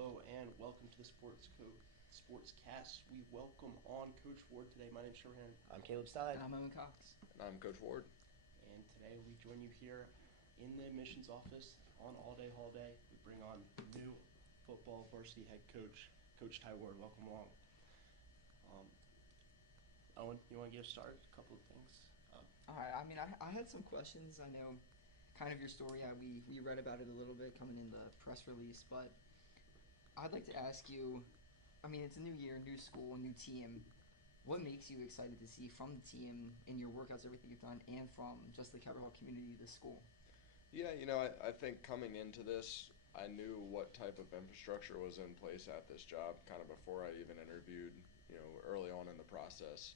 Hello and welcome to the Sportscoat Sportscast. We welcome on Coach Ward today. My name's Sherhan. I'm Caleb Stein. And I'm Owen Cox. And I'm Coach Ward. And today we join you here in the admissions office on All Day Holiday. We bring on new football varsity head coach, Coach Ty Ward. Welcome along. Owen, you want to get started? A couple of things. All right. I had some questions. I know kind of your story. We read about it a little bit coming in the press release, but I'd like to ask you, it's a new year, new school, new team. What makes you excited to see from the team in your workouts, everything you've done, and from just the Kyrie community, the school? Yeah, I think coming into this, I knew what type of infrastructure was in place at this job kind of before I even interviewed, early on in the process.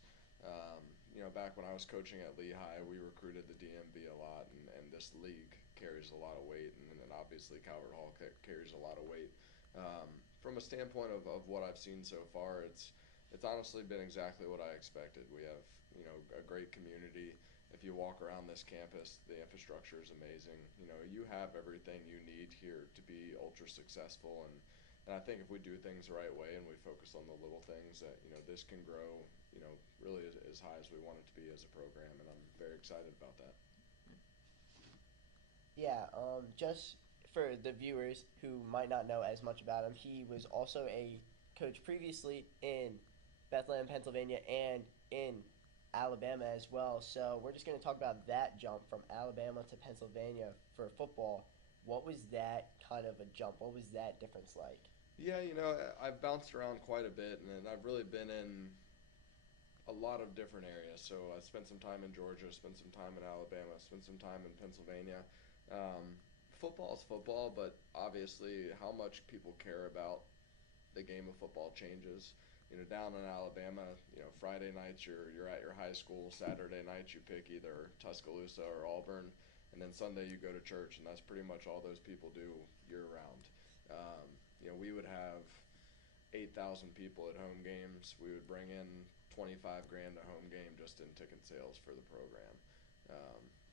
Back when I was coaching at Lehigh, we recruited the DMV a lot, and this league carries a lot of weight, and then obviously Calvert Hall carries a lot of weight. From a standpoint of what I've seen so far, it's honestly been exactly what I expected. We have, a great community. If you walk around this campus, the infrastructure is amazing. You have everything you need here to be ultra successful, and I think if we do things the right way and we focus on the little things, that this can grow, really as high as we want it to be as a program, and I'm very excited about that. Yeah, just for the viewers who might not know as much about him, he was also a coach previously in Bethlehem, Pennsylvania, and in Alabama as well. So we're just going to talk about that jump from Alabama to Pennsylvania for football. What was that kind of a jump? What was that difference like? Yeah, I've bounced around quite a bit, and I've really been in a lot of different areas. So I spent some time in Georgia, spent some time in Alabama, spent some time in Pennsylvania. Football is football, but obviously how much people care about the game of football changes. Down in Alabama, Friday nights you're at your high school, Saturday nights you pick either Tuscaloosa or Auburn, and then Sunday you go to church, and that's pretty much all those people do year round. We would have 8,000 people at home games. We would bring in 25 grand a home game just in ticket sales for the program.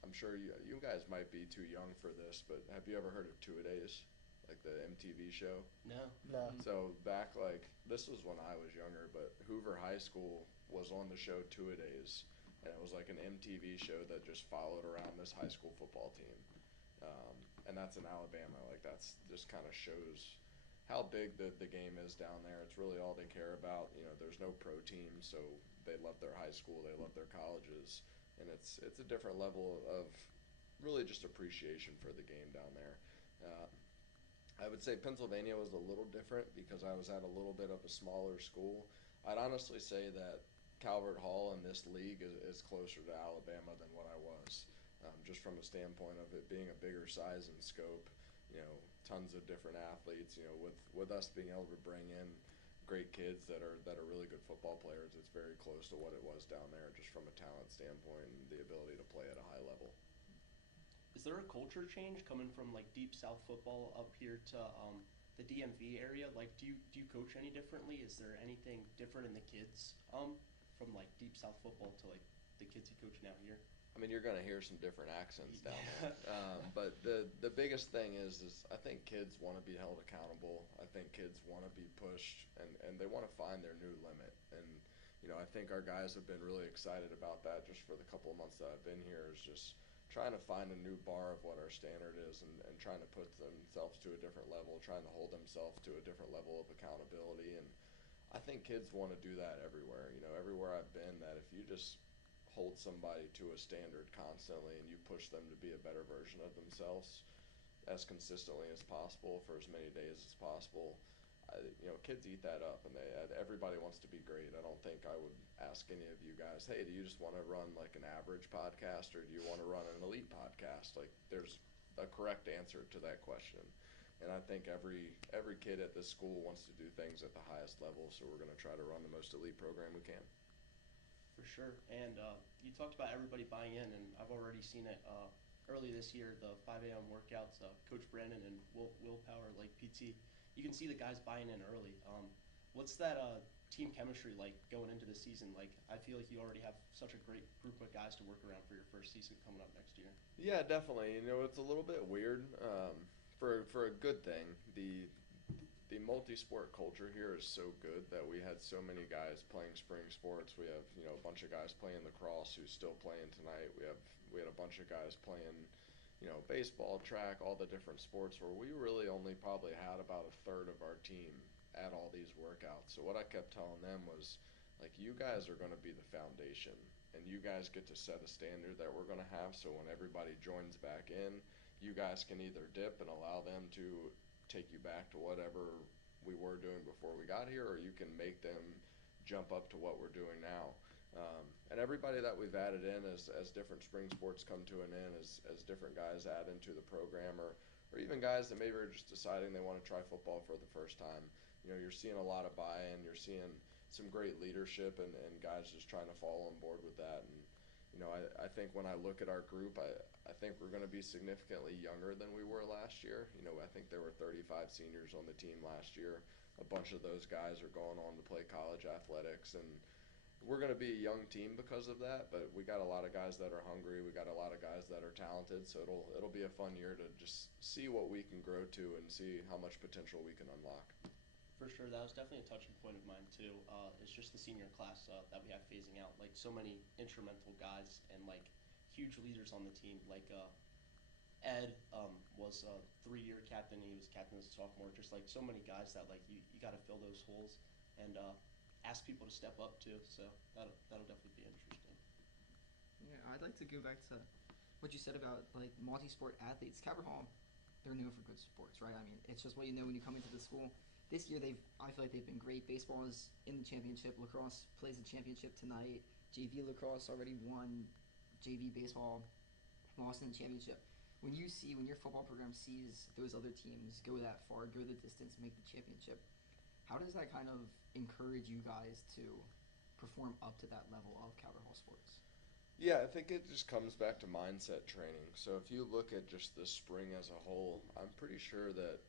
I'm sure you guys might be too young for this, but have you ever heard of Two-A-Days, like the MTV show? No. So back, this was when I was younger, but Hoover High School was on the show Two-A-Days, and it was like an MTV show that just followed around this high school football team. And that's in Alabama. That's just kind of shows how big the game is down there. It's really all they care about. There's no pro team, so they love their high school, they love their colleges, and it's a different level of really just appreciation for the game down there. I would say Pennsylvania was a little different because I was at a little bit of a smaller school. I'd honestly say that Calvert Hall in this league is closer to Alabama than what I was, just from a standpoint of it being a bigger size and scope. Tons of different athletes. With us being able to bring in great kids that are really good football players, it's very close to what it was down there, just from a talent standpoint and the ability to play at a high level. Is there a culture change coming from deep South football up here to the DMV area? Do you coach any differently? Is there anything different in the kids from deep South football to the kids you coach now here? You're going to hear some different accents down there. But the biggest thing is I think kids want to be held accountable. I think kids want to be pushed, and they want to find their new limit. And, I think our guys have been really excited about that just for the couple of months that I've been here, is just trying to find a new bar of what our standard is, and trying to put themselves to a different level, trying to hold themselves to a different level of accountability. And I think kids want to do that everywhere. Everywhere I've been, that if you just hold somebody to a standard constantly and you push them to be a better version of themselves as consistently as possible for as many days as possible, kids eat that up, and everybody wants to be great. I don't think I would ask any of you guys, hey, do you just want to run an average podcast, or do you want to run an elite podcast? There's a correct answer to that question. And I think every kid at this school wants to do things at the highest level, so we're going to try to run the most elite program we can. For sure. And you talked about everybody buying in, and I've already seen it early this year, the 5 a.m. workouts, Coach Brandon and Willpower, PT. You can see the guys buying in early. What's that team chemistry like going into the season? I feel like you already have such a great group of guys to work around for your first season coming up next year. Yeah, definitely. It's a little bit weird for a good thing. The the multi-sport culture here is so good that we had so many guys playing spring sports. We have, you know, a bunch of guys playing lacrosse who's still playing tonight. We had a bunch of guys playing, you know, baseball, track, all the different sports, where we really only probably had about a third of our team at all these workouts. So what I kept telling them was, like, you guys are going to be the foundation, and you guys get to set a standard that we're going to have, so when everybody joins back in, you guys can either dip and allow them to take you back to whatever we were doing before we got here, or you can make them jump up to what we're doing now. And everybody that we've added in as different spring sports come to an end, as different guys add into the program, or even guys that maybe are just deciding they want to try football for the first time, you know, you're seeing a lot of buy-in, you're seeing some great leadership, and guys just trying to fall on board with that. And you know, I think when I look at our group, I think we're going to be significantly younger than we were last year. You know, I think there were 35 seniors on the team last year. A bunch of those guys are going on to play college athletics, and we're going to be a young team because of that. But we got a lot of guys that are hungry. We got a lot of guys that are talented. So it'll be a fun year to just see what we can grow to and see how much potential we can unlock. For sure, that was definitely a touching point of mine too. It's just the senior class that we have phasing out. Like, so many instrumental guys and like huge leaders on the team. Like Ed was a 3-year captain. He was captain as a sophomore. Just like so many guys that like you got to fill those holes and ask people to step up too. So that'll definitely be interesting. Yeah, I'd like to go back to what you said about like multi-sport athletes. Cabot Hall, they're known for good sports, right? I mean, it's just what you know when you come into the school. This year, I feel like they've been great. Baseball is in the championship. Lacrosse plays the championship tonight. JV lacrosse already won. JV baseball lost in the championship. When your football program sees those other teams go that far, go the distance, make the championship, how does that kind of encourage you guys to perform up to that level of Cabot Hall sports? Yeah, I think it just comes back to mindset training. So if you look at just the spring as a whole, I'm pretty sure that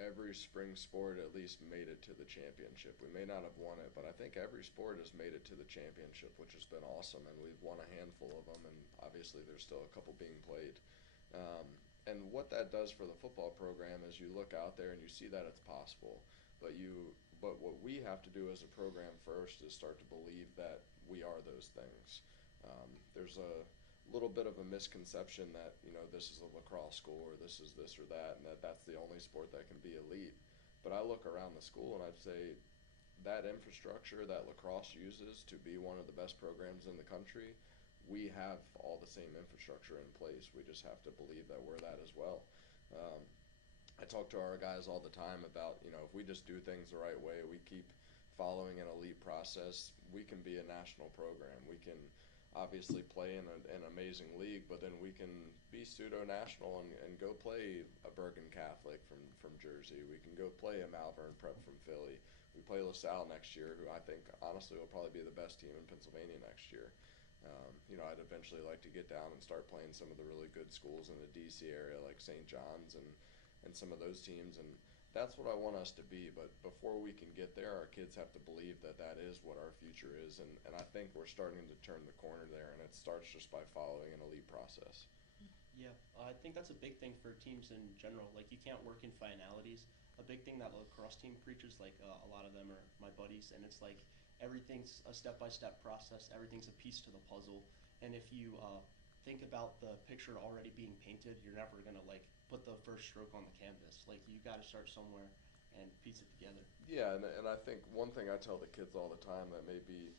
every spring sport at least made it to the championship. We may not have won it, but I think every sport has made it to the championship, which has been awesome, and we've won a handful of them, and obviously there's still a couple being played. And what that does for the football program is you look out there and you see that it's possible, but what we have to do as a program first is start to believe that we are those things. There's a little bit of a misconception that, you know, this is a lacrosse school or this is this or that, and that's the only sport that can be elite. But I look around the school and I'd say that infrastructure that lacrosse uses to be one of the best programs in the country, we have all the same infrastructure in place. We just have to believe that we're that as well. I talk to our guys all the time about, you know, if we just do things the right way, we keep following an elite process, we can be a national program. We can obviously play in an amazing league, but then we can be pseudo-national and go play a Bergen Catholic from Jersey. We can go play a Malvern Prep from Philly. We play LaSalle next year, who I think honestly will probably be the best team in Pennsylvania next year. You know, I'd eventually like to get down and start playing some of the really good schools in the DC area, like St. John's and some of those teams, and that's what I want us to be. But before we can get there, our kids have to believe that that is what our future is, and I think we're starting to turn the corner there, and it starts just by following an elite process. Yeah, I think that's a big thing for teams in general. Like, you can't work in finalities. A big thing that lacrosse team preaches, like a lot of them are my buddies, and it's like everything's a step-by-step process. Everything's a piece to the puzzle, and if you think about the picture already being painted, you're never gonna like put the first stroke on the canvas. Like, you got to start somewhere and piece it together. Yeah, and I think one thing I tell the kids all the time that may be,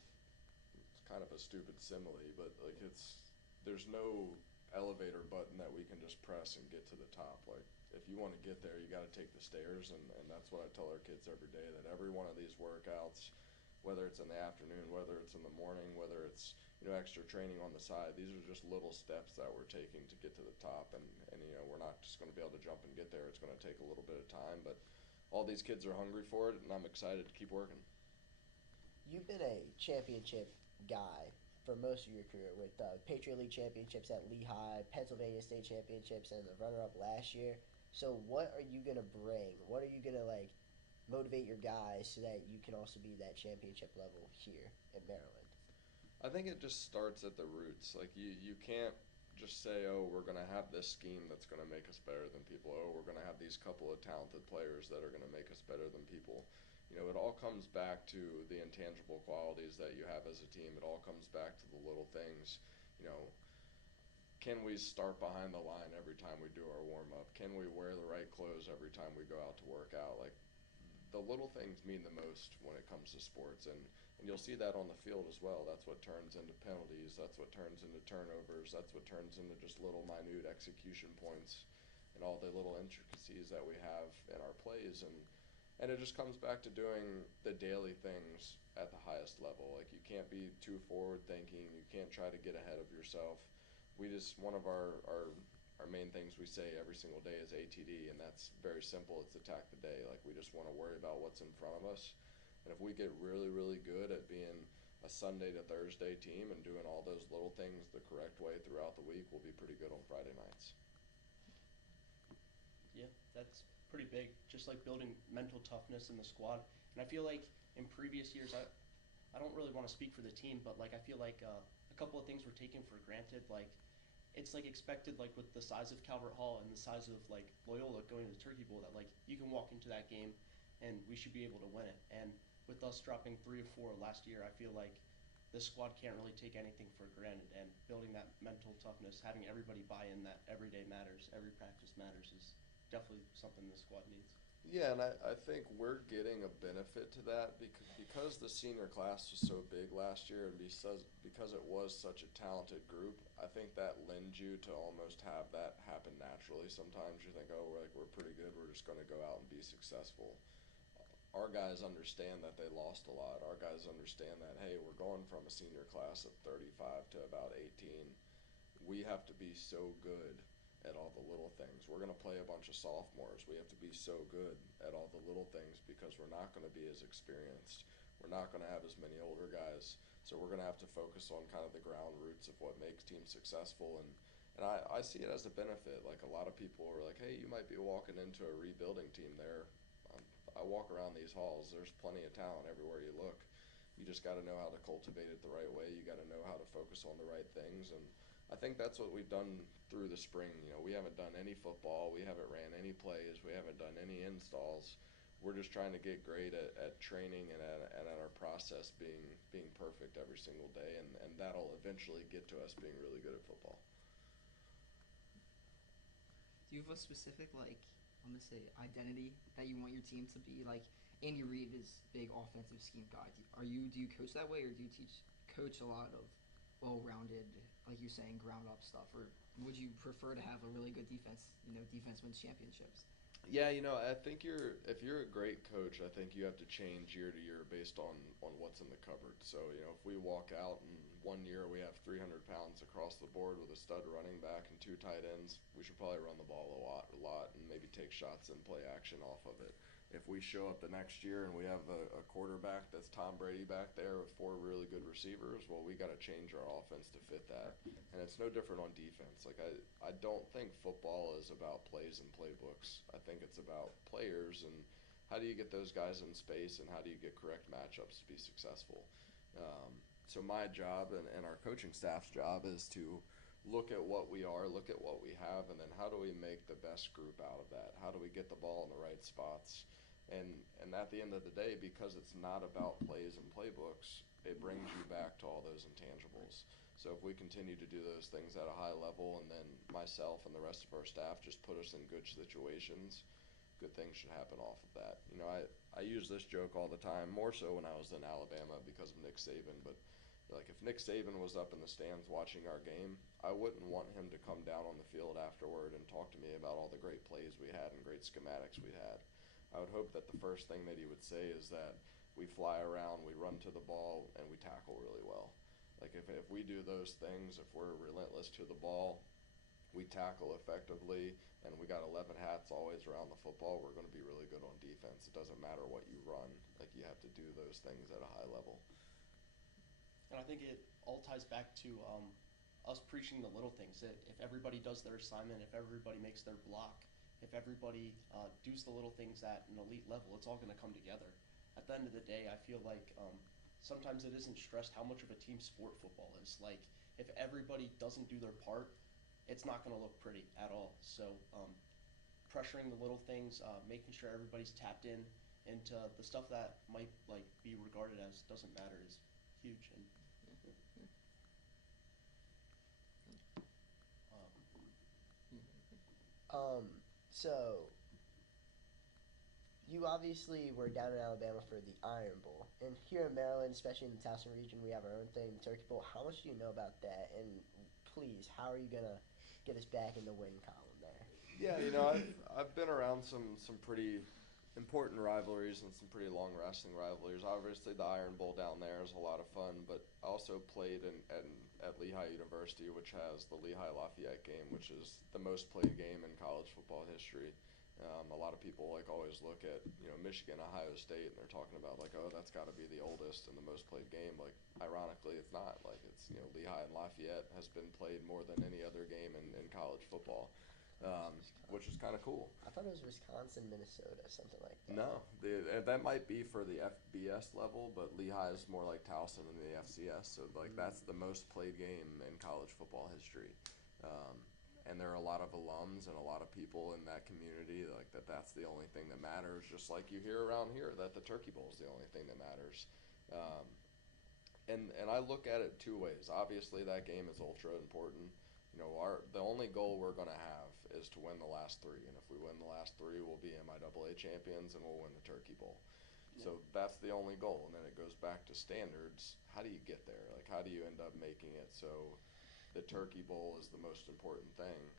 it's kind of a stupid simile, but like there's no elevator button that we can just press and get to the top. Like, if you want to get there, you got to take the stairs, and that's what I tell our kids every day, that every one of these workouts, whether it's in the afternoon, whether it's in the morning, whether it's, you know, extra training on the side, these are just little steps that we're taking to get to the top, and you know, we're not just going to be able to jump and get there. It's going to take a little bit of time, but all these kids are hungry for it, and I'm excited to keep working. You've been a championship guy for most of your career, with Patriot League championships at Lehigh, Pennsylvania State championships, and the runner-up last year. So what are you going to bring? What are you going to, like, motivate your guys so that you can also be that championship level here in Maryland? I think it just starts at the roots. Like, you can't just say, oh, we're going to have this scheme that's going to make us better than people. Oh, we're going to have these couple of talented players that are going to make us better than people. You know, it all comes back to the intangible qualities that you have as a team. It all comes back to the little things. You know, can we start behind the line every time we do our warm-up? Can we wear the right clothes every time we go out to work out? Like, the little things mean the most when it comes to sports, and you'll see that on the field as well. That's what turns into penalties. That's what turns into turnovers. That's what turns into just little minute execution points and all the little intricacies that we have in our plays. And it just comes back to doing the daily things at the highest level. Like, you can't be too forward thinking. You can't try to get ahead of yourself. One of our main things we say every single day is ATD, and that's very simple. It's attack the day. Like, we just want to worry about what's in front of us. And if we get really, really good at being a Sunday to Thursday team and doing all those little things the correct way throughout the week, we'll be pretty good on Friday nights. Yeah, that's pretty big. Just like building mental toughness in the squad. And I feel like in previous years, I don't really want to speak for the team, but like I feel like a couple of things were taken for granted. Like, it's like expected, like with the size of Calvert Hall and the size of like Loyola going to the Turkey Bowl, that like you can walk into that game and we should be able to win it. And with us dropping 3 or 4 last year, I feel like the squad can't really take anything for granted. And building that mental toughness, having everybody buy in that every day matters, every practice matters, is definitely something the squad needs. Yeah, and I think we're getting a benefit to that because the senior class was so big last year, and because it was such a talented group. I think that lends you to almost have that happen naturally. Sometimes you think, oh, we're pretty good, we're just going to go out and be successful. Our guys understand that they lost a lot. Our guys understand that, hey, we're going from a senior class of 35 to about 18. We have to be so good at all the little things. We're going to play a bunch of sophomores. We have to be so good at all the little things because we're not going to be as experienced. We're not going to have as many older guys. So we're going to have to focus on kind of the ground roots of what makes teams successful. And I see it as a benefit. Like, a lot of people are like, hey, you might be walking into a rebuilding team there. I walk around these halls. There's plenty of talent everywhere you look. You just got to know how to cultivate it the right way. You got to know how to focus on the right things. And I think that's what we've done through the spring. You know, we haven't done any football. We haven't ran any plays. We haven't done any installs. We're just trying to get great at training and at our process being perfect every single day, and that'll eventually get to us being really good at football. Do you have a specific, like, I'm gonna say, identity that you want your team to be? Like, Andy Reid is big offensive scheme guy. Do you coach that way, or do you coach a lot of well-rounded, like you're saying, ground-up stuff, or would you prefer to have a really good defense? You know, defense wins championships. Yeah, you know, I think if you're a great coach, I think you have to change year to year based on what's in the cupboard. So, you know, if we walk out and one year we have 300 pounds across the board with a stud running back and 2 tight ends, we should probably run the ball a lot and maybe take shots and play action off of it. If we show up the next year and we have a quarterback that's Tom Brady back there with 4 really good receivers, well, we got to change our offense to fit that. And it's no different on defense. Like, I don't think football is about plays and playbooks. I think it's about players and how do you get those guys in space and how do you get correct matchups to be successful. So my job and our coaching staff's job is to look at what we are, look at what we have, and then how do we make the best group out of that? How do we get the ball in the right spots? And at the end of the day, because it's not about plays and playbooks, it brings you back to all those intangibles. So if we continue to do those things at a high level, and then myself and the rest of our staff just put us in good situations, good things should happen off of that. You know, I use this joke all the time, more so when I was in Alabama because of Nick Saban, but like, if Nick Saban was up in the stands watching our game, I wouldn't want him to come down on the field afterward and talk to me about all the great plays we had and great schematics we had. I would hope that the first thing that he would say is that we fly around, we run to the ball, and we tackle really well. Like, if we do those things, if we're relentless to the ball, we tackle effectively, and we got 11 hats always around the football, we're going to be really good on defense. It doesn't matter what you run. Like, you have to do those things at a high level. And I think it all ties back to us preaching the little things. If everybody does their assignment, if everybody makes their block, if everybody does the little things at an elite level, it's all going to come together. At the end of the day, I feel like sometimes it isn't stressed how much of a team sport football is. Like, if everybody doesn't do their part, it's not going to look pretty at all. So pressuring the little things, making sure everybody's tapped in into the stuff that might like be regarded as doesn't matter is huge. And So you obviously were down in Alabama for the Iron Bowl, and here in Maryland, especially in the Towson region, we have our own thing, the Turkey Bowl. How much do you know about that? And please, how are you gonna get us back in the win column there? Yeah, I've been around some pretty important rivalries and some pretty long lasting rivalries. Obviously, the Iron Bowl down there is a lot of fun, but I also played at Lehigh University, which has the Lehigh Lafayette game, which is the most played game in college football history. A lot of people always look at Michigan, Ohio State, and they're talking about oh, that's got to be the oldest and the most played game. Ironically, it's not. It's Lehigh and Lafayette has been played more than any other game in college football. Which is kind of cool. I thought it was Wisconsin, Minnesota, something like that. No, that might be for the FBS level, but Lehigh is more like Towson than the FCS. So that's the most played game in college football history, and there are a lot of alums and a lot of people in that community that's the only thing that matters. Just like you hear around here that the Turkey Bowl is the only thing that matters. And I look at it two ways. Obviously, that game is ultra important. The only goal we're going to have is to win the last three, and if we win the last three, we'll be MIAA champions and we'll win the Turkey Bowl. Yeah. So that's the only goal, and then it goes back to standards. How do you get there? How do you end up making it so the Turkey Bowl is the most important thing?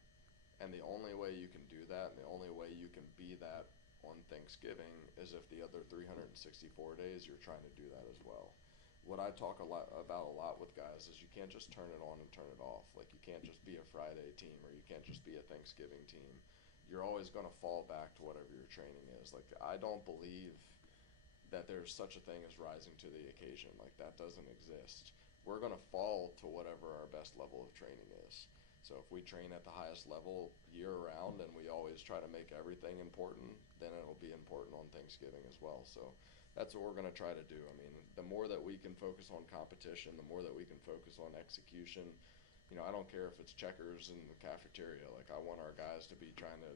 And the only way you can do that, and the only way you can be that on Thanksgiving is if the other 364 days you're trying to do that as well. What I talk about a lot with guys is you can't just turn it on and turn it off. You can't just be a Friday team or you can't just be a Thanksgiving team. You're always going to fall back to whatever your training is. I don't believe that there's such a thing as rising to the occasion. That doesn't exist. We're going to fall to whatever our best level of training is. So if we train at the highest level year-round and we always try to make everything important, then it'll be important on Thanksgiving as well. So that's what we're going to try to do. I mean, the more that we can focus on competition, the more that we can focus on execution. I don't care if it's checkers in the cafeteria. I want our guys to be trying to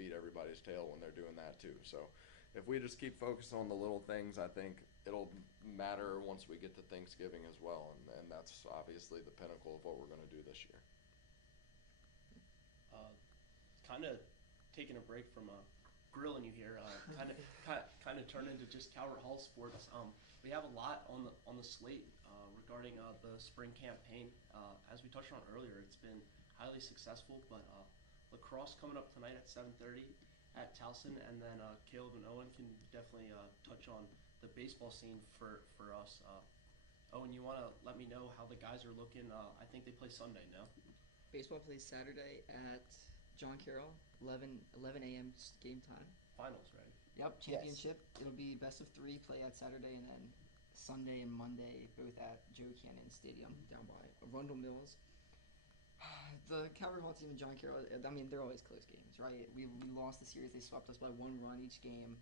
beat everybody's tail when they're doing that too. So if we just keep focusing on the little things, I think it'll matter once we get to Thanksgiving as well. And that's obviously the pinnacle of what we're going to do this year. Kind of taking a break from grilling you here, kind of turn into just Calvert Hall sports. We have a lot on the slate regarding the spring campaign. As we touched on earlier, it's been highly successful, but lacrosse coming up tonight at 7:30 at Towson, and then Caleb and Owen can definitely touch on the baseball scene for us. Owen, you want to let me know how the guys are looking? I think they play Sunday, no? Baseball plays Saturday at John Carroll, 11 a.m. game time. Finals, right? Yep, championship. Yes. It'll be best of three, play at Saturday, and then Sunday and Monday, both at Joe Cannon Stadium down by Arundel Mills. The Calvert Hall team and John Carroll, I mean, they're always close games, right? We lost the series. They swept us by 1 run each game.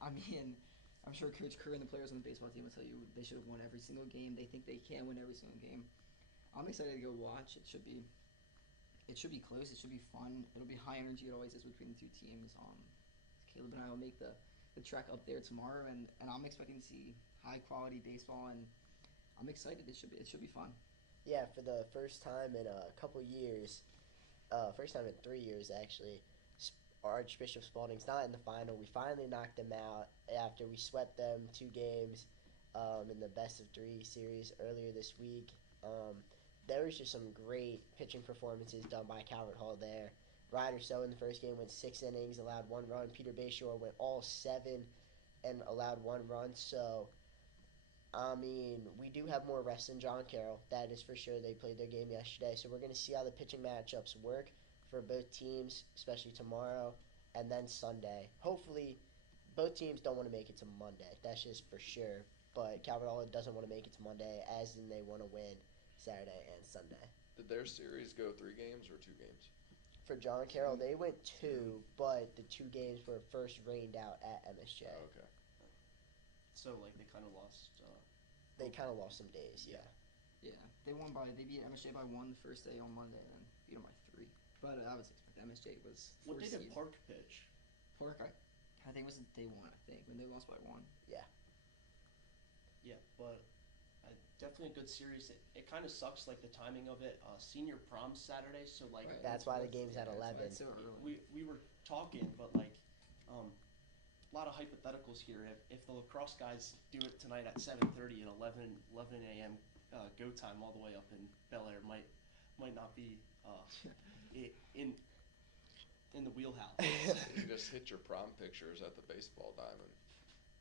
I mean, I'm sure Coach Kerr and the players on the baseball team will tell you they should have won every single game. They think they can win every single game. I'm excited to go watch. It should be close. It should be fun. It'll be high energy. It always is between the two teams. Caleb and I will make the trek up there tomorrow, and I'm expecting to see high quality baseball, and I'm excited. It should be fun. Yeah, for the first time in a couple years, first time in 3 years actually, Archbishop Spalding's not in the final. We finally knocked them out after we swept them 2 games in the best of 3 series earlier this week. There was just some great pitching performances done by Calvert Hall there. Ryder So in the first game went 6 innings, allowed 1 run. Peter Bayshore went all 7 and allowed 1 run. So, I mean, we do have more rest than John Carroll. That is for sure. They played their game yesterday. So we're going to see how the pitching matchups work for both teams, especially tomorrow and then Sunday. Hopefully, both teams don't want to make it to Monday. That's just for sure. But Calvert Hall doesn't want to make it to Monday, as in they want to win Saturday and Sunday. Did their series go 3 games or 2 games? For John Carroll, they went 2, but the 2 games were first rained out at MSJ. Oh, okay. So, they kind of lost... they kind of lost some days, yeah. Yeah, they beat MSJ by 1 the first day on Monday, and then beat them by 3. But I was expecting MSJ was What day fourth did seed. Park pitch? Park, I think it was day 1. I think when they lost by 1. Yeah, but definitely a good series. It kind of sucks, like, the timing of it. Senior Prom Saturday, so, like, Right. That's why the game's at That's why 11. it's so early. we were talking, but, like, a lot of hypotheticals here. If the lacrosse guys do it tonight at 7:30 and 11 a.m. Go time all the way up in Bel Air might not be in the wheelhouse. You just hit your prom pictures at the baseball diamond.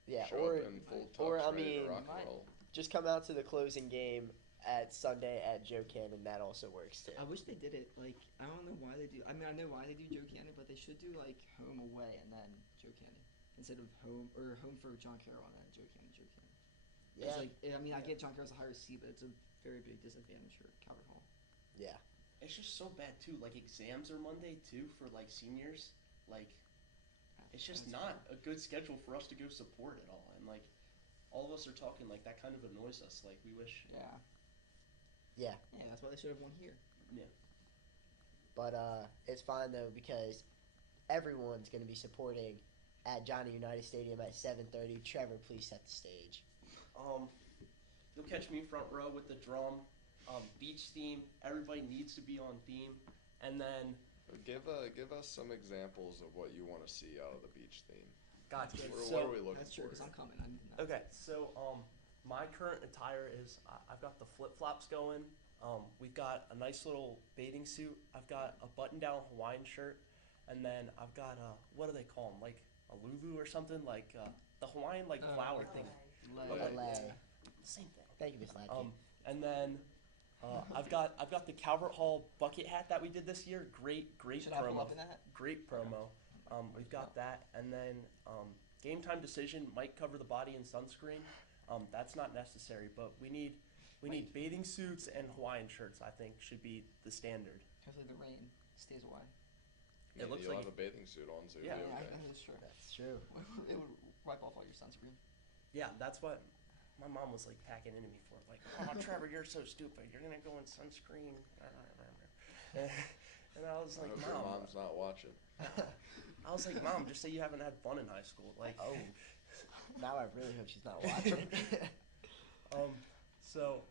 Yeah, Show or up in full tux, or, I ready mean, to rock might- and roll. just come out to the closing game at Sunday at Joe Cannon. That also works too. I wish they did it like I don't know why they do. I mean, I know why they do Joe Cannon, but they should do like home away and then Joe Cannon instead of home for John Carroll and then Joe Cannon. Yeah, It's like I mean, I get John Carroll's a higher seed, but it's a very big disadvantage for Calvert Hall. yeah. It's just so bad too. Like, exams are Monday too for, like, seniors. Like, it's just That's not a good schedule for us to go support at all. And, like, all of us are talking, like, that kind of annoys us. Like, we wish. Yeah, that's why they should have won here. Yeah. But it's fine though because everyone's going to be supporting at Johnny Unitas Stadium at 7:30. Trevor, please set the stage. You'll catch me front row with the drum. Beach theme. Everybody needs to be on theme. And then, Give us some examples of what you want to see out of the beach theme. gotcha. What are we looking That's true for? because I'm coming. I need to know. Okay, so my current attire is I've got the flip flops going. We've got a nice little bathing suit. I've got a button down Hawaiian shirt, and then I've got what do they call them? Like a lulu or something? Like the Hawaiian flower thing. Lei. LA. Same thing. Thank you, Miss Latke. And then I've got the Calvert Hall bucket hat that we did this year. Great Should I pull promo. up in that? Great promo. We've got that, and then game time decision might cover the body in sunscreen. That's not necessary, but we need bathing suits and Hawaiian shirts. I think should be the standard. Hopefully the rain stays away. It looks you'll like have a bathing suit on, so Yeah. you'll be Yeah, okay. that's true. That's true. It would wipe off all your sunscreen. yeah. That's what my mom was like hacking into me for. Like, oh Trevor, you're so stupid. You're gonna go in sunscreen. And I was I like, hope your Mom. mom's not watching. I was like, Mom, just say you haven't had fun in high school. Like, Oh, now I really hope she's not watching. So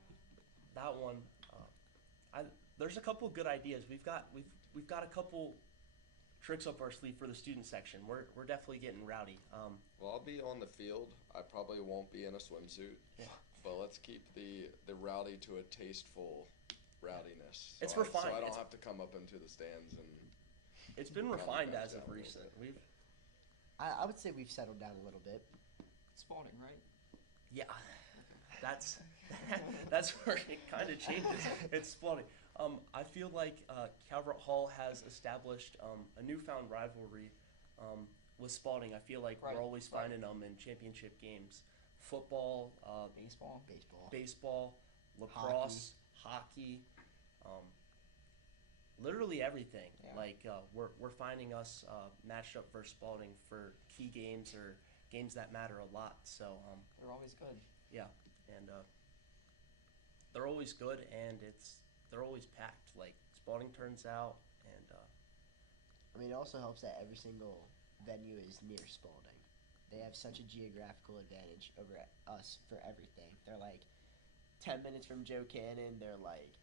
that one, there's a couple good ideas. We've got a couple tricks up our sleeve for the student section. We're definitely getting rowdy. Well, I'll be on the field. I probably won't be in a swimsuit. Yeah. But let's keep the rowdy to a tasteful rowdiness. It's So refined. I don't It's- have to come up into the stands and. It's been Calm refined you as guys of down a little recent. bit. I would say we've settled down a little bit. Spalding, right? Yeah, that's where it kind of changes. It's Spalding. I feel like Calvert Hall has established a newfound rivalry with Spalding. I feel like Right, we're always right. finding them in championship games. Football, Baseball. baseball, lacrosse, hockey, literally everything. Yeah. Like we're finding us matched up versus Spalding for key games or games that matter a lot. So They're always good. yeah, and they're always good, and they're always packed. Like Spalding turns out, and I mean, it also helps that every single venue is near Spalding. They have such a geographical advantage over us for everything. They're like 10 minutes from Joe Cannon. They're like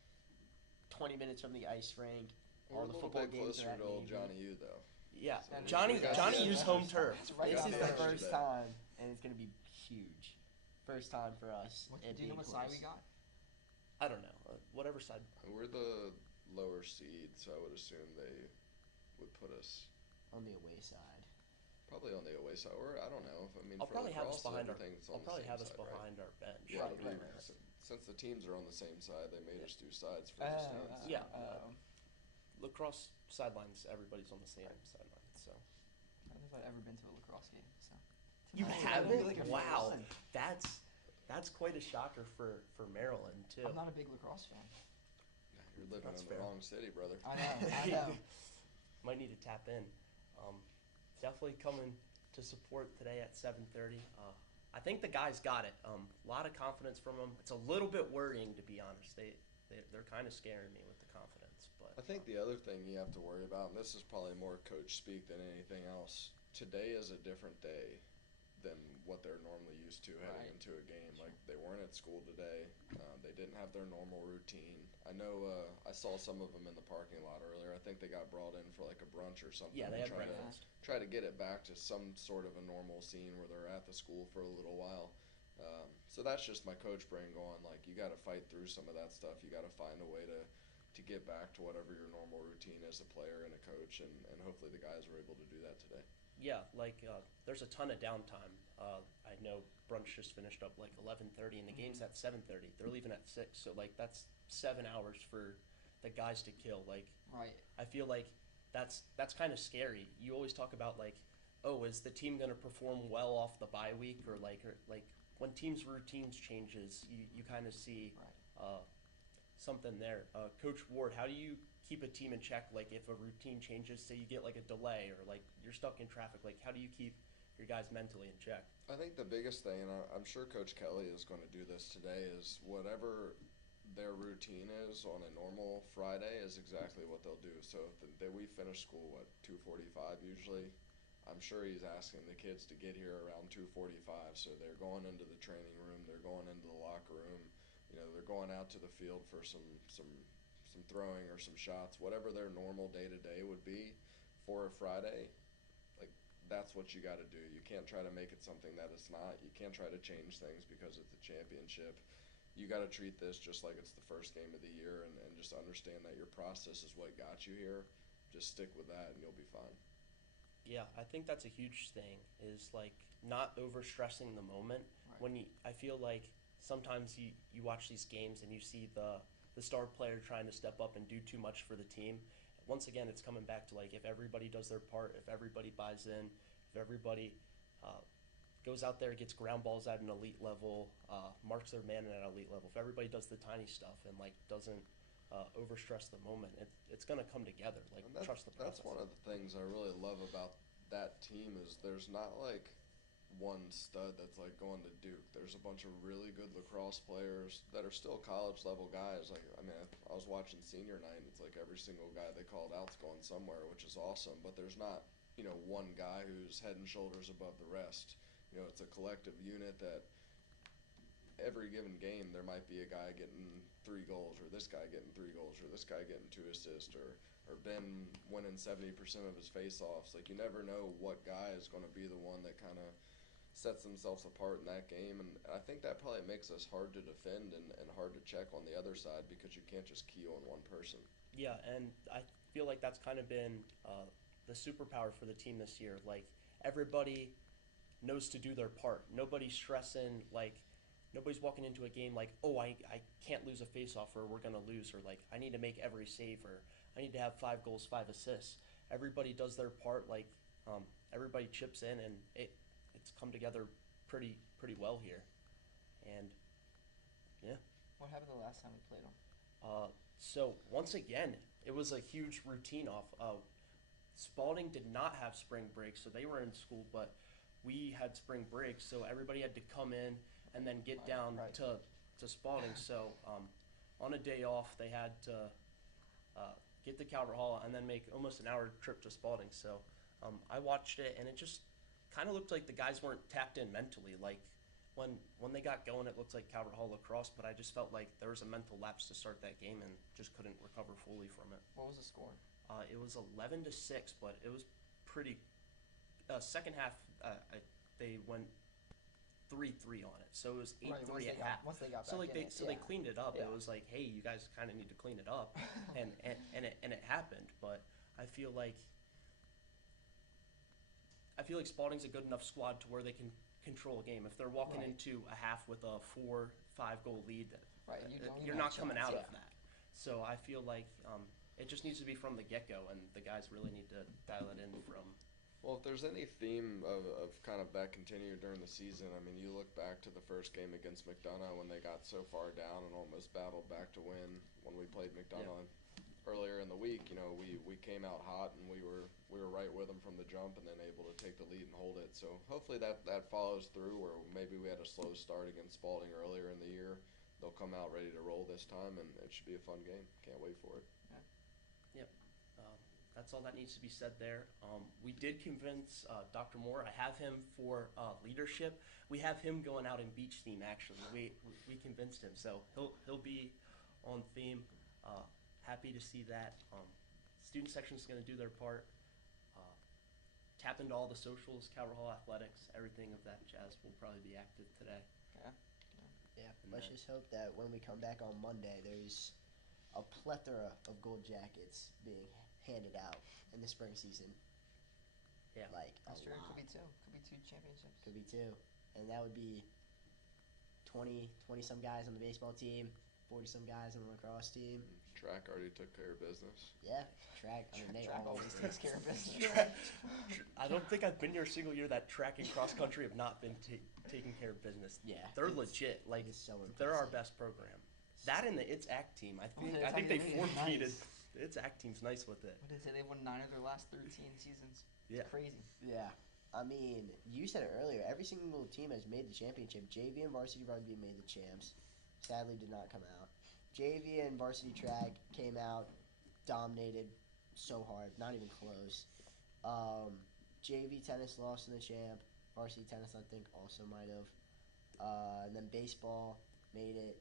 20 minutes from the ice rink. We're All a the little football bit games closer are at to old Navy. Johnny U, though. yeah, And Johnny you guys Johnny just- used home turf. It's right This down is there. the first today. time, and it's going to be huge. First time for us. What, it do you know being what side close. we got? I don't know, whatever side. We're the lower seed, so I would assume they would put us On the away side. probably on the away side. Or I don't know. I mean, I'll for probably have us lacrosse, behind our. everything's I'll on the probably same have us side, right? behind our bench. Yeah, Right, right, right. Since the teams are on the same side, they made us do sides for the stands. Yeah. Lacrosse sidelines, everybody's on the same sideline. So I don't know if I've ever been to a lacrosse game. So. you Tonight, haven't? it'll be like a Wow, fun. that's quite a shocker for Maryland too. I'm not a big lacrosse fan. You're living That's in fair. the wrong city, brother. I know. Might need to tap in. Definitely coming to support today at 7:30. I think the guys got it. A lot of confidence from them. It's a little bit worrying, to be honest. They're kind of scaring me with the confidence. But I think the other thing you have to worry about, and this is probably more coach speak than anything else, today is a different day than what they're normally used to heading into a game. Like, they weren't at school today. They didn't have their normal routine. I know I saw some of them in the parking lot earlier. I think they got brought in for like a brunch or something. yeah, they had try breakfast. try to get it back to some sort of a normal scene where they're at the school for a little while. So that's just my coach brain going, like, you got to fight through some of that stuff. You got to find a way to get back to whatever your normal routine as a player and a coach, and hopefully the guys were able to do that today. Yeah, like there's a ton of downtime. I know brunch just finished up like 11:30, and the game's at 7:30. They're leaving at 6, so like that's 7 hours for the guys to kill. Like, Right. I feel like that's kind of scary. You always talk about like, oh, is the team going to perform well off the bye week, or like when teams' routines changes, you kind of see something there. Coach Ward, how do you keep a team in check? Like, if a routine changes, say you get like a delay, or like you're stuck in traffic, like how do you keep your guys mentally in check? I think the biggest thing, and I'm sure Coach Kelly is going to do this today, is whatever their routine is on a normal Friday is exactly what they'll do. So if we finish school, 2:45 usually? I'm sure he's asking the kids to get here around 2:45, so they're going into the training room, they're going into the locker room, they're going out to the field for some throwing or some shots, whatever their normal day-to-day would be for a Friday. Like, that's what you got to do. You can't try to make it something that it's not. You can't try to change things because it's a championship. You got to treat this just like it's the first game of the year, and just understand that your process is what got you here. Just stick with that and you'll be fine. Yeah, I think that's a huge thing, is like not overstressing the moment. Right. I feel like sometimes you watch these games and you see the star player trying to step up and do too much for the team. Once again, it's coming back to like, if everybody does their part, if everybody buys in, if everybody goes out there, gets ground balls at an elite level, marks their man at an elite level, if everybody does the tiny stuff and like doesn't overstress the moment, it's going to come together. Like, trust the process. That's one of the things I really love about that team, is there's not like one stud that's like going to Duke. There's a bunch of really good lacrosse players that are still college level guys. Like, I mean, I was watching senior night, and it's like every single guy they called out's going somewhere, which is awesome. But there's not, one guy who's head and shoulders above the rest. It's a collective unit that every given game there might be a guy getting 3 goals, or this guy getting 3 goals, or this guy getting 2 assists, or Ben winning 70% of his face-offs. Like, you never know what guy is going to be the one that kind of sets themselves apart in that game, and I think that probably makes us hard to defend and hard to check on the other side, because you can't just key on one person. Yeah, and I feel like that's kind of been the superpower for the team this year. Like, everybody knows to do their part. Nobody's stressing, like, nobody's walking into a game like, oh, I can't lose a face-off, or we're going to lose, or like, I need to make every save, or I need to have 5 goals, 5 assists. Everybody does their part. Like, everybody chips in, and it's come together pretty well here. And yeah. What happened the last time we played them? So once again, it was a huge routine off. Spalding did not have spring break, so they were in school, but we had spring break, so everybody had to come in and then get down to Spalding. So on a day off, they had to get to Calvert Hall and then make almost an hour trip to Spalding. So I watched it, and it just kind of looked like the guys weren't tapped in mentally. Like, when they got going, it looked like Calvert Hall lacrosse, but I just felt like there was a mental lapse to start that game and just couldn't recover fully from it. What was the score? It was 11-6, but it was pretty. Second half, they went 3-3 on it, so it was 8-3 at half. Once they got so back like in they cleaned it up. Yeah. It was like, hey, you guys kind of need to clean it up, and it happened. But I feel like Spalding's a good enough squad to where they can control a game. If they're walking into a half with a 4-5 goal lead, you're not coming out of that. So I feel like it just needs to be from the get-go, and the guys really need to dial it in from. Well, if there's any theme of kind of that continued during the season, I mean, you look back to the first game against McDonough when they got so far down and almost battled back to win when we played McDonough. earlier in the week, we came out hot and we were right with them from the jump and then able to take the lead and hold it. So hopefully that follows through, where maybe we had a slow start against Spalding earlier in the year. They'll come out ready to roll this time, and it should be a fun game. Can't wait for it. Yep. That's all that needs to be said there. We did convince Dr. Moore. I have him for leadership. We have him going out in beach theme. Actually, we convinced him, so he'll be on theme. Happy to see that. Student section is going to do their part. Tap into all the socials, Calvert Hall Athletics, everything of that jazz will probably be active today. Yeah, let's just hope that when we come back on Monday, there's a plethora of gold jackets being handed out in the spring season. Yeah, like That's true. lot. Could be two championships. Could be two, and that would be 20 some guys on the baseball team, 40 some guys on the lacrosse team. Track already took care of business. Yeah, track. I mean, they Track always always takes care of business. I don't think I've been here a single year that track and cross country have not been taking care of business. Yeah, They're it's- legit. Like, it's so they're our impressive. best program. That and the It's Act team. I think It's I think they actually four-peated. nice. The It's Act team's nice with it. What did they say? They won 9 of their last 13 seasons. Yeah. It's crazy. Yeah, I mean, you said it earlier. Every single team has made the championship. JV and varsity rugby made the champs. Sadly, did not come out. JV and varsity track came out, dominated so hard, not even close. JV tennis lost in the champ. Varsity tennis, I think, also might have. And then baseball made it.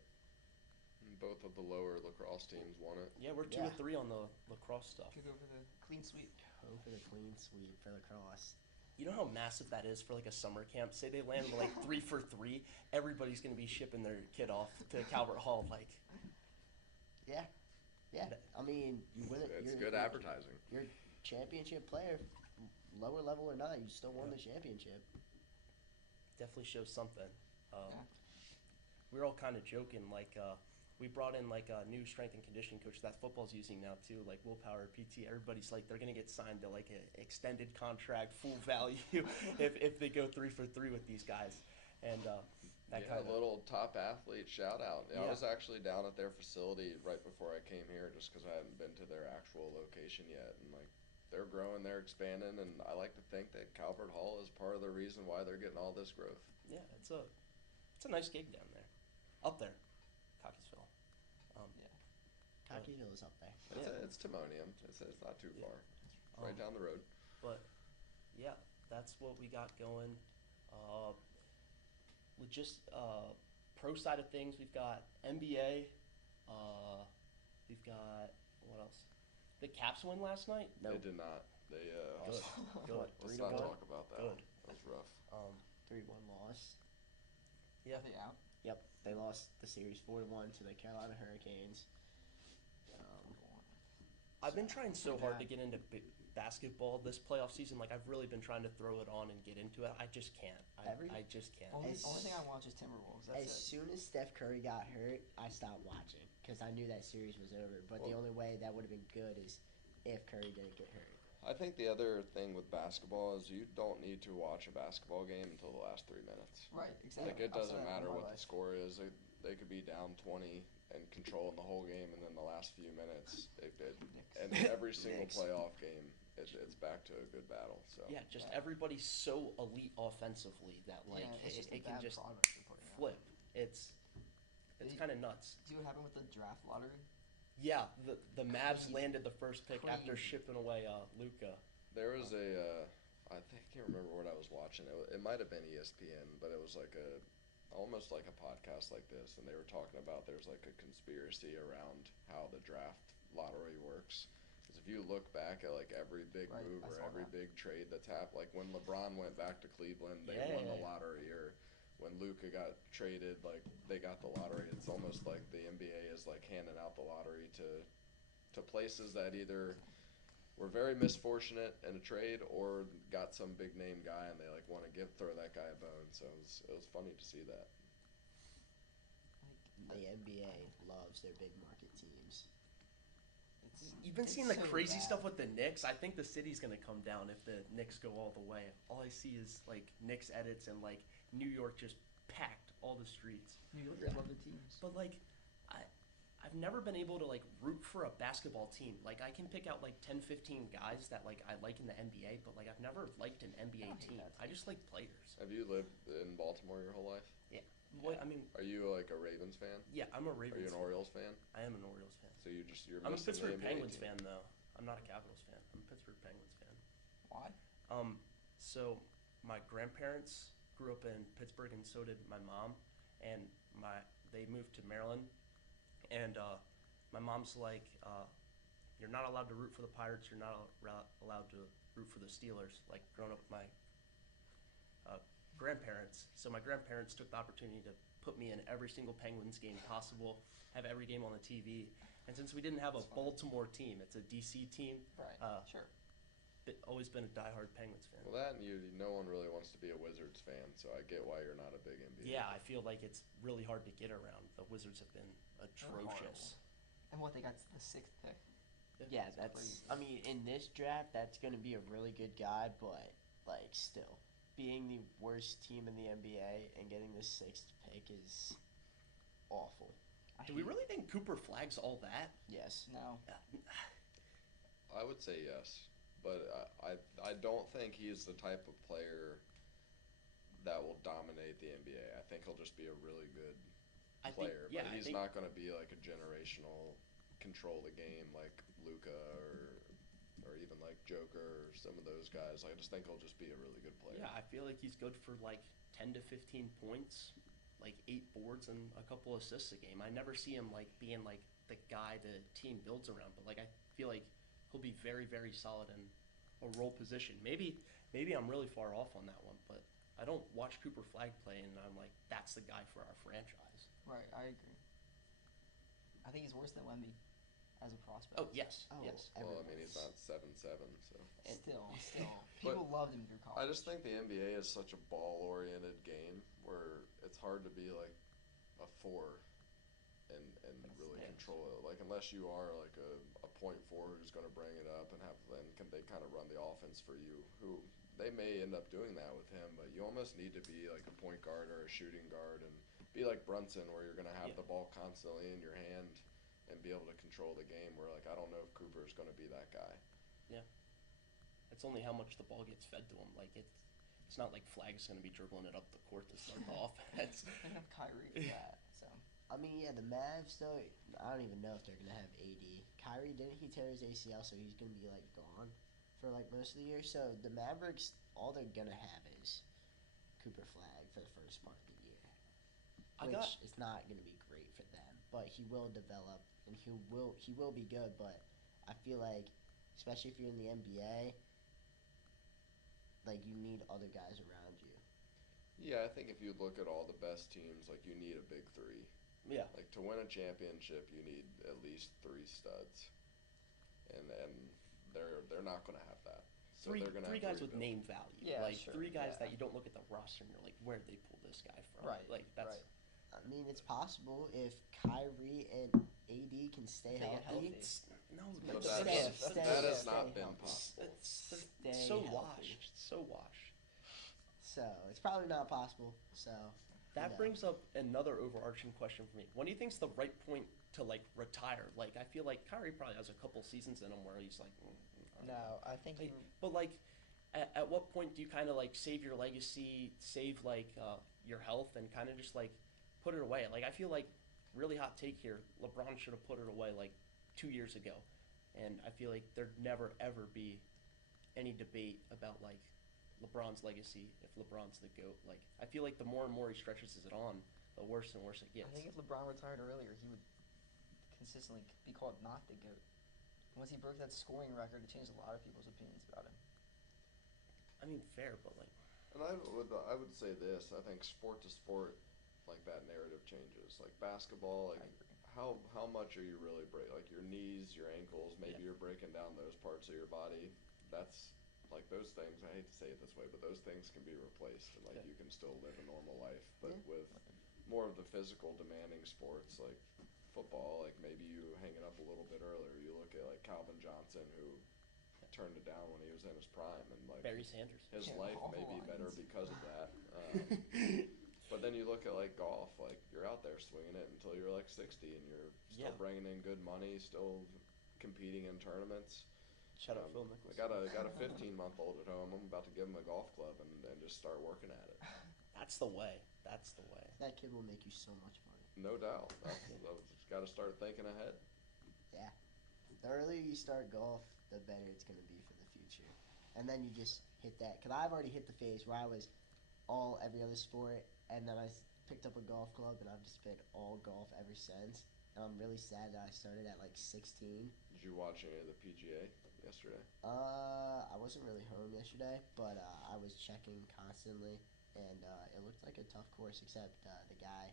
Both of the lower lacrosse teams won it. Yeah, we're 2 Yeah. or 3 on the lacrosse stuff. Could go for the clean sweep. Go for the clean sweep for lacrosse. You know how massive that is for like a summer camp? Say they land like 3 for 3, everybody's gonna be shipping their kid off to Calvert Hall. Like, Yeah. I mean, you win it. It's you're- good you're- advertising. You're a championship player, lower level or not, you still won the championship. definitely shows something. Yeah. We were all kind of joking. Like, we brought in like a new strength and conditioning coach that football's using now too, like Willpower PT. Everybody's like they're gonna get signed to like an extended contract, full value, if they go 3 for 3 with these guys, and that Yeah, kind of a little top athlete shout out. I Yeah. was actually down at their facility right before I came here, just because I hadn't been to their actual location yet, and like they're growing, they're expanding, and I like to think that Calvert Hall is part of the reason why they're getting all this growth. Yeah, it's a nice gig down there, up there, Cockeysville. Cockeysville is up there. It's Timonium. It's not too Yeah. far. It's right down the road. But yeah, that's what we got going. Pro side of things, we've got NBA. We've got what else? The Caps win last night. Nope. They did not. They Good. Good. What, let's 3-1? not talk about that. Good. That was rough. 3-1 loss. Yeah. Are they out? Yep, they lost the series 4-1 to the Carolina Hurricanes. I've been trying so Pretty hard bad. to get into basketball this playoff season. Like, I've really been trying to throw it on and get into it. I just can't. I just can't. Only As- thing I watch is Timberwolves. As That's it. soon as Steph Curry got hurt, I stopped watching because I knew that series was over. But the Well- only way that would have been good is if Curry didn't get hurt. I think the other thing with basketball is you don't need to watch a basketball game until the last 3 minutes. Right, exactly. Like, it I've doesn't said that matter all my what the life. score is. They could be down 20 and controlling the whole game, and then the last few minutes, and every single Knicks. playoff game, it's back to a good battle. So Yeah, just Yeah. everybody's so elite offensively that like Yeah, it's just a it can bad just product they're putting out. flip. It's They- kind of nuts. See what happened with the draft lottery? Yeah, the Mavs Crazy. landed the first pick after Crazy. shipping away Luka. there was I can't remember what I was watching. It might have been ESPN, but it was like almost like a podcast like this, and they were talking about there's like a conspiracy around how the draft lottery works. Because if you look back at like every big Right, move I or saw every that. big trade that's happened, like when LeBron went back to Cleveland, they won the Yeah. lottery, or when Luka got traded, like they got the lottery. It's almost like the NBA is like handing out the lottery to places that either were very misfortunate in a trade or got some big name guy and they like want to throw that guy a bone. So it was funny to see that. The NBA loves their big market teams. You've been It's seeing the so crazy bad. stuff with the Knicks. I think the city's gonna come down if the Knicks go all the way. All I see is like Knicks edits and like New York just packed all the streets. New Yorkers love the teams. But like, I've never been able to like root for a basketball team. Like I can pick out like 10, 15 guys that like I like in the NBA, but like I've never liked an NBA team. I just like players. Have you lived in Baltimore your whole life? Yeah. What I mean. Are you like a Ravens fan? Yeah, I'm a Ravens. Are you an Orioles fan? I am an Orioles fan. So you're. I'm a missing Pittsburgh the NBA Penguins team. fan though. I'm not a Capitals fan. I'm a Pittsburgh Penguins fan. Why? So my grandparents grew up in Pittsburgh, and so did my mom, and they moved to Maryland, and my mom's like, you're not allowed to root for the Pirates. You're not allowed to root for the Steelers. Like growing up with my grandparents. So my grandparents took the opportunity to put me in every single Penguins game possible, have every game on the TV. And since we didn't have a Baltimore team, it's a DC team. Right. Sure. Always been a diehard Penguins fan. Well, that and no one really wants to be a Wizards fan, so I get why you're not a big NBA. Yeah, I feel like it's really hard to get around. The Wizards have been atrocious. And what, they got the 6th pick? Yeah, I mean, in this draft, that's going to be a really good guy, but, like, still, being the worst team in the NBA and getting the 6th pick is awful. Do we really think Cooper Flagg's all that? Yes. No. I would say yes, but I don't think he's the type of player that will dominate the NBA. I think he'll just be a really good player, but he's not going to be like a generational control the game like Luka or even like Joker or some of those guys. I just think he'll just be a really good player. Yeah, I feel like he's good for like 10 to 15 points, like 8 boards and a couple assists a game. I never see him like being like the guy the team builds around, but like I feel like he'll be very, very solid in a role position. Maybe I'm really far off on that one, but I don't watch Cooper Flagg play and I'm like, that's the guy for our franchise. Right, I agree. I think he's worse than Wemby as a prospect. Oh, yes, yes. Well, I mean, he's not 7'7", so. Still. People loved him through college. I just think the NBA is such a ball-oriented game where it's hard to be like a 4 and really control it. Like, unless you are like a point 4 who's going to bring it up and they kind of run the offense for you, who they may end up doing that with him, but you almost need to be like a point guard or a shooting guard and be like Brunson, where you're going to have the ball constantly in your hand and be able to control the game, where like I don't know if Cooper is going to be that guy. Yeah. It's only how much the ball gets fed to him. Like it's not like Flagg's going to be dribbling it up the court to start the offense. They have Kyrie for that, so. I mean, yeah, the Mavs, though, I don't even know if they're going to have AD. Kyrie, didn't he tear his ACL, so he's going to be, like, gone for, like, most of the year? So the Mavericks, all they're going to have is Cooper Flagg for the first part of the year. Which is not going to be great for them. But he will develop, and he will be good. But I feel like, especially if you're in the NBA, like, you need other guys around you. Yeah, I think if you look at all the best teams, like, you need a big 3. Yeah. Like, to win a championship, you need at least 3 studs, and they're not going to have that. So Three they're going to have guys with name value. Yeah, like sure, 3 guys that you don't look at the roster and you're like, where'd they pull this guy from? Right. Like that's. Right. I mean, it's possible if Kyrie and AD can stay healthy. No, But but that has not been possible. It's so healthy. washed. So washed. So it's probably not possible. So That brings up another overarching question for me. When do you think's the right point to like retire? Like I feel like Kyrie probably has a couple seasons in him where he's like, No, I think like, but like, at what point do you kind of like save your legacy, save like your health, and kind of just like put it away? Like I feel like, really hot take here, LeBron should have put it away like 2 years ago, and I feel like there'd never ever be any debate about like LeBron's legacy if LeBron's the GOAT. Like I feel like the more and more he stretches it on, the worse and worse it gets. I think if LeBron retired earlier, he would consistently be called not the GOAT. Once he broke that scoring record, it changed a lot of people's opinions about him. I mean, fair, but like. And I would say this. I think sport to sport, like that narrative changes. Like basketball, like how much are you really like your knees, your ankles? Maybe you're breaking down those parts of your body. That's like those things. I hate to say it this way, but those things can be replaced, and like you can still live a normal life. But with more of the physical, demanding sports like football, like maybe you hang it up a little bit earlier. You look at like Calvin Johnson, who turned it down when he was in his prime, and like Barry Sanders. His life may be better because of that. But then you look at like golf, like you're out there swinging it until you're like 60, and you're still Yeah. bringing in good money, still competing in tournaments. Shout out Phil Mickelson. I got a 15-month-old at home. I'm about to give him a golf club and just start working at it. That's the way. That's the way. That kid will make you so much money. No doubt. Just got to start thinking ahead. Yeah. The earlier you start golf, the better it's going to be for the future. And then you just hit that. Because I've already hit the phase where I was every other sport, and then I picked up a golf club, and I've just been all golf ever since. And I'm really sad that I started at like 16. Did you watch any of the PGA yesterday? I wasn't really home yesterday, but I was checking constantly, and it looked like a tough course, except the guy,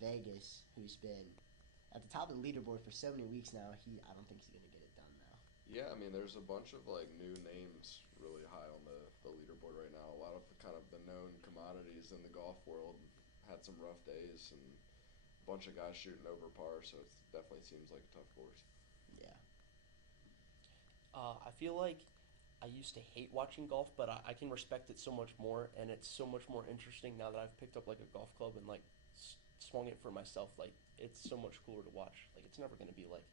Vegas, who's been at the top of the leaderboard for so many weeks now, I don't think he's going to get it done now. Yeah, I mean, there's a bunch of like new names really high on the leaderboard right now. A lot of kind of the known commodities in the golf world had some rough days, and a bunch of guys shooting over par, so it definitely seems like a tough course. Yeah. I feel like I used to hate watching golf, but I can respect it so much more, and it's so much more interesting now that I've picked up like a golf club and like swung it for myself. Like, it's so much cooler to watch. Like, it's never going to be like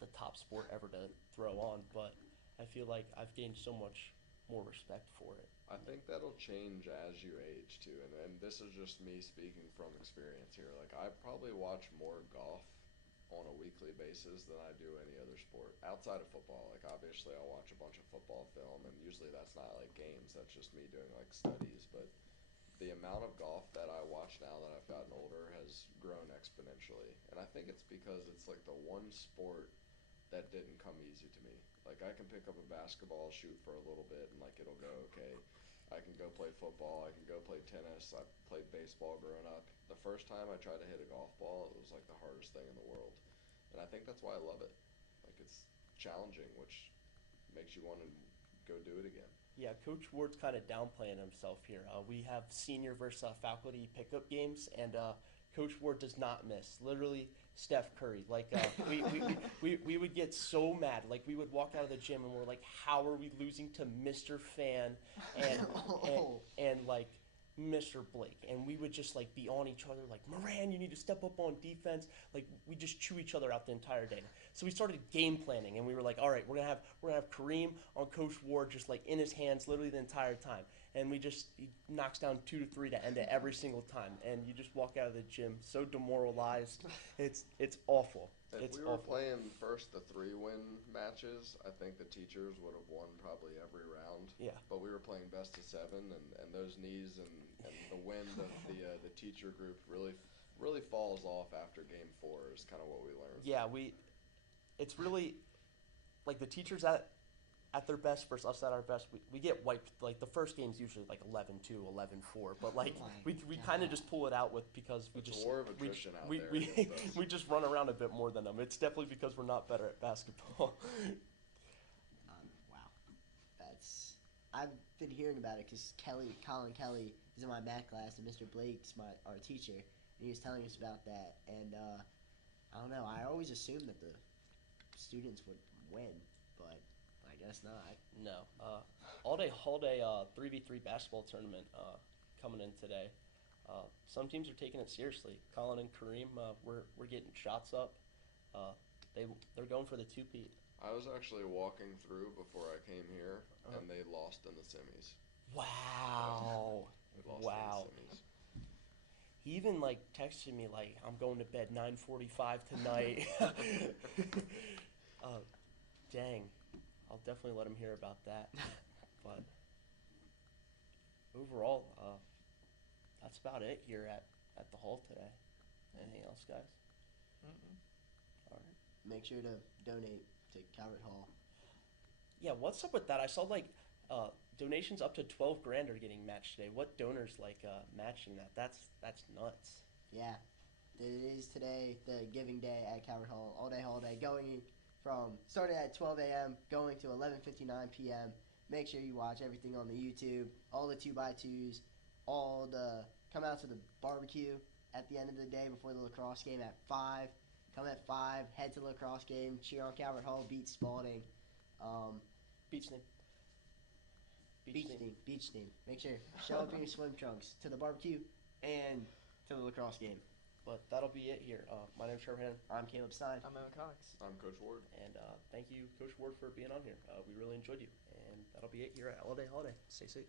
the top sport ever to throw on, but I feel like I've gained so much more respect for it. I think that'll change as you age too, and this is just me speaking from experience here. Like, I probably watch more golf on a weekly basis than I do any other sport outside of football. Like, obviously I'll watch a bunch of football film, and usually that's not like games, that's just me doing like studies, but the amount of golf that I watch now that I've gotten older has grown exponentially. And I think it's because it's like the one sport that didn't come easy to me. Like, I can pick up a basketball, shoot for a little bit, and like it'll go okay. I can go play football, I can go play tennis. I played baseball growing up. The first time I tried to hit a golf ball, it was like the hardest thing in the world. And I think that's why I love it. Like, it's challenging, which makes you want to go do it again. Yeah, Coach Ward's kind of downplaying himself here. We have senior versus faculty pickup games, and Coach Ward does not miss. Literally, Steph Curry. Like, we would get so mad. Like, we would walk out of the gym and we're like, how are we losing to Mr. Fan and like Mr. Blake? And we would just like be on each other like, Moran, you need to step up on defense. Like, we just chew each other out the entire day. So we started game planning, and we were like, all right, we're gonna have Kareem on Coach Ward just like in his hands literally the entire time. And he knocks down 2 to 3 to end it every single time. And you just walk out of the gym so demoralized. It's awful. If It's we were awful. playing first the 3-win matches, I think the teachers would have won probably every round. Yeah. But we were playing best of 7, and those knees and the wind of the teacher group really falls off after game 4 is kind of what we learned. Yeah, it's really like the teachers at their best versus us at our best. We get wiped. Like, the first game's usually like 11-2, 11-4, but like we kind of just pull it out because we It's just a war of attrition out there we against us. we just run around a bit more than them. It's definitely because we're not better at basketball. Wow. I've been hearing about it because Colin Kelly is in my math class, and Mr. Blake's our teacher, and he was telling us about that. And I don't know. I always assumed that the students would win, but I guess not. No. All day 3v3 basketball tournament coming in today. Some teams are taking it seriously. Colin and Kareem, we're getting shots up. They're going for the 2-peat. I was actually walking through before I came here, and they lost in the semis. Wow. They lost Wow. in the semis. He even like texted me like, I'm going to bed 9:45 tonight. Dang. I'll definitely let him hear about that. But overall, that's about it here at the hall today. Anything else, guys? All right. Make sure to donate to Calvert Hall. Yeah, what's up with that? I saw like donations up to $12,000 are getting matched today. What donors like matching that? That's nuts. Yeah, it is today the giving day at Calvert Hall, all day holiday, starting at 12 a.m., going to 11:59 p.m. Make sure you watch everything on the YouTube, all the 2x2s, come out to the barbecue at the end of the day before the lacrosse game at 5. Come at 5, head to the lacrosse game, cheer on Calvert Hall, beat Spalding. Beach name. Beach team. Make sure, show up in your swim trunks to the barbecue. and to the lacrosse game. But that'll be it here. My name's Trevor Hannon, I'm Caleb Stein. I'm Evan Cox. I'm Coach Ward. and thank you, Coach Ward, for being on here. We really enjoyed you, and that'll be it here at All Day Holiday. Stay safe.